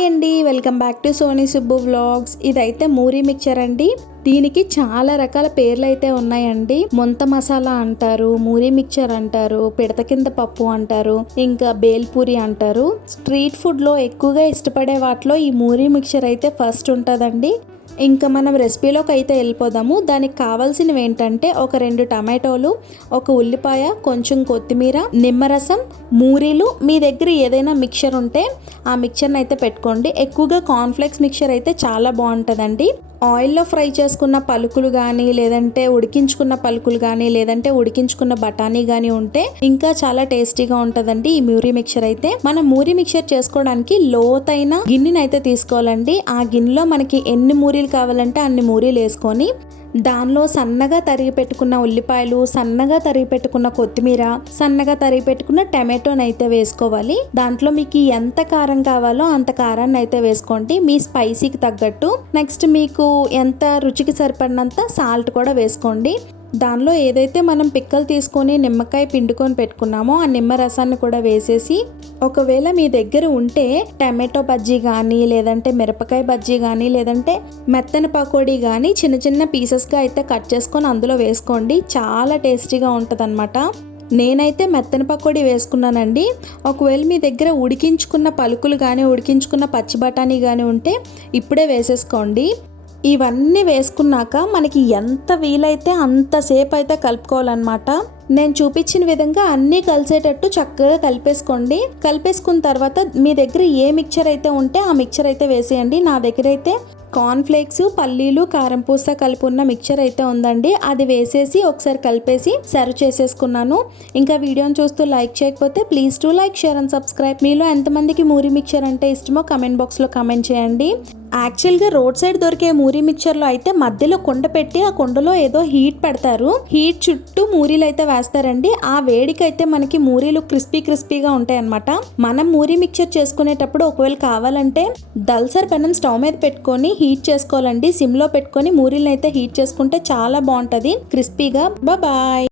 Hi అండి, welcome back to Soni Subbu vlogs. ఇదైతే మూరీ మిక్చర్ అండి. దీనికి చాలా రకాల పేర్లు అయితే ఉన్నాయండి. మొంత మసాలా అంటారు, మూరీ మిక్చర్ అంటారు, పిడత కింద పప్పు అంటారు, ఇంకా బేల్పూరి అంటారు. స్ట్రీట్ ఫుడ్ లో ఎక్కువగా ఇష్టపడే వాటిలో ఈ మూరీ మిక్చర్ అయితే ఫస్ట్ ఉంటుందండి. ఇంకా మనం రెసిపీలోకి అయితే వెళ్ళిపోదాము. దానికి కావాల్సినవి ఏంటంటే ఒక 2 టమాటోలు, ఒక ఉల్లిపాయ, కొంచెం కొత్తిమీర, నిమ్మరసం, మూరీలు. మీ దగ్గర ఏదైనా మిక్చర్ ఉంటే ఆ మిక్చర్ని అయితే పెట్టుకోండి. ఎక్కువగా కార్న్ఫ్లెక్స్ మిక్చర్ అయితే చాలా బాగుంటుందండి. ఆయిల్లో ఫ్రై చేసుకున్న పలుకులు కానీ, లేదంటే ఉడికించుకున్న పలుకులు కానీ, లేదంటే ఉడికించుకున్న బఠానీ కానీ ఉంటే ఇంకా చాలా టేస్టీగా ఉంటుందండి ఈ మూరీ మిక్చర్ అయితే. మనం మూరీ మిక్చర్ చేసుకోవడానికి లోతైన గిన్నెని అయితే తీసుకోవాలండి. ఆ గిన్నెలో మనకి ఎన్ని మూరీలు కావాలంటే అన్ని మూరీలు వేసుకొని దానిలో సన్నగా తరిగి పెట్టుకున్న ఉల్లిపాయలు, సన్నగా తరిగి పెట్టుకున్న కొత్తిమీర, సన్నగా తరిగి పెట్టుకున్న టమాటోని అయితే వేసుకోవాలి. దాంట్లో మీకు ఎంత కారం కావాలో అంత కారాన్ని అయితే వేసుకోండి, మీ స్పైసీకి తగ్గట్టు. నెక్స్ట్ మీకు ఎంత రుచికి సరిపడినంత సాల్ట్ కూడా వేసుకోండి. దానిలో ఏదైతే మనం పిక్కలు తీసుకొని నిమ్మకాయ పిండుకొని పెట్టుకున్నామో ఆ నిమ్మ రసాన్ని కూడా వేసేసి, ఒకవేళ మీ దగ్గర ఉంటే టమాటో బజ్జీ కానీ, లేదంటే మిరపకాయ బజ్జీ కానీ, లేదంటే మెత్తని పకోడీ కానీ చిన్న చిన్న పీసెస్గా అయితే కట్ చేసుకొని అందులో వేసుకోండి. చాలా టేస్టీగా ఉంటుంది అనమాట. నేనైతే మెత్తని పకోడీ వేసుకున్నానండి. ఒకవేళ మీ దగ్గర ఉడికించుకున్న పలుకులు కానీ, ఉడికించుకున్న పచ్చి బఠానీ కానీ ఉంటే ఇప్పుడే వేసేసుకోండి. ఇవన్నీ వేసుకున్నాక మనకి ఎంత వీలైతే అంతసేపు అయితే కలుపుకోవాలన్నమాట. నేను చూపించిన విధంగా అన్నీ కలిసేటట్టు చక్కగా కలిపేసుకోండి. కలిపేసుకున్న తర్వాత మీ దగ్గర ఏ మిక్చర్ అయితే ఉంటే ఆ మిక్చర్ అయితే వేసేయండి. నా దగ్గర అయితే కార్న్ఫ్లేక్స్, పల్లీలు, కారం పూస కలిపి ఉన్న మిక్చర్ అయితే ఉందండి. అది వేసేసి ఒకసారి కలిపేసి సర్వ్ చేసేసుకున్నాను. ఇంకా వీడియోని చూస్తూ లైక్ చేయకపోతే please to like, share and subscribe. మీలో ఎంతమందికి మూరీ మిక్చర్ అంటే ఇష్టమో కమెంట్ బాక్స్లో కమెంట్ చేయండి. యాక్చువల్గా రోడ్ సైడ్ దొరికే మూరీ మిక్చర్లో అయితే మధ్యలో కుండ పెట్టి ఆ కుండలో ఏదో హీట్ పెడతారు. హీట్ చుట్టూ మూరీలు అయితే వేస్తారండి. ఆ వేడికి అయితే మనకి మూరీలు క్రిస్పీగా ఉంటాయి అనమాట. మనం మూరీ మిక్చర్ చేసుకునేటప్పుడు ఒకవేళ కావాలంటే దల్సర్ పెనం స్టవ్ మీద పెట్టుకొని హీట్ చేసుకోవాలండి. సిమ్ లో పెట్టుకొని మూరీలను అయితే హీట్ చేసుకుంటే చాలా బాగుంటది క్రిస్పీగా. బాయ్.